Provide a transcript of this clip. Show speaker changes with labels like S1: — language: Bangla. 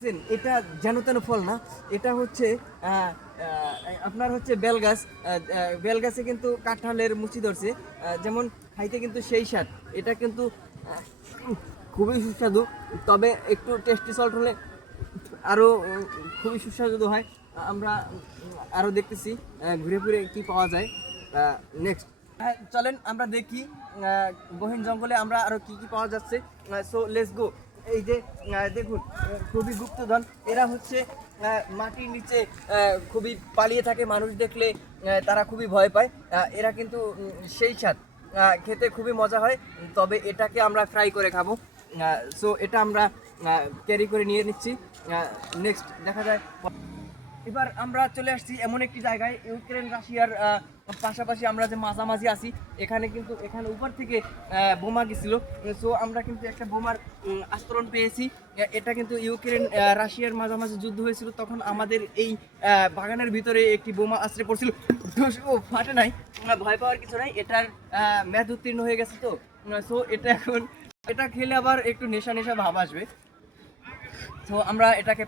S1: এটা যেন তেন ফল না, এটা হচ্ছে আপনার হচ্ছে বেলগাছ বেলগাছে কিন্তু কাঁঠালের মুচি ধরছে যেমন খাইতে কিন্তু সেই স্বাদ, এটা কিন্তু খুবই সুস্বাদু, তবে একটু টেস্টি সল্ট হলে আরও খুবই সুস্বাদু হয়। আমরা আরও দেখতেছি ঘুরে ফিরে কি পাওয়া যায় নেক্সট চলেন, আমরা দেখি গহীন জঙ্গলে আমরা আরও কি কি পাওয়া যাচ্ছে সো লেটস গো এই যে দেখুন খুবই গুপ্তধন, এরা হচ্ছে মাটির নিচে খুবই পালিয়ে থাকে, মানুষ দেখলে তারা খুবই ভয় পায়। এরা কিন্তু সেই স্বাদ খেতে খুবই মজা হয়, তবে এটাকে আমরা ফ্রাই করে খাব। সো এটা আমরা ক্যারি করে নিয়ে নিচ্ছি। নেক্সট দেখা যায় এবার আমরা চলে আসছি এমন একটি জায়গায়, ইউক্রেন, রাশিয়ার পাশাপাশি আমরা যে মাঝামাঝি আছি, এখানে কিন্তু, এখানে উপর থেকে বোমা গেছিল। সো আমরা কিন্তু একটা বোমার আস্তরণ পেয়েছি। এটা কিন্তু ইউক্রেন রাশিয়ার মাঝামাঝি যুদ্ধ হয়েছিল। তখন আমাদের এই বাগানের ভিতরে একটি বোমা আশ্রে পড়ছিল। ও, ফাটে নাই। ভয় পাওয়ার কিছু নাই। এটার মেয়াদ উত্তীর্ণ হয়ে গেছে তো। সো এটা এখন, এটা খেলে আবার একটু নেশা নেশা ভাব আসবে। তো আমরা এটাকে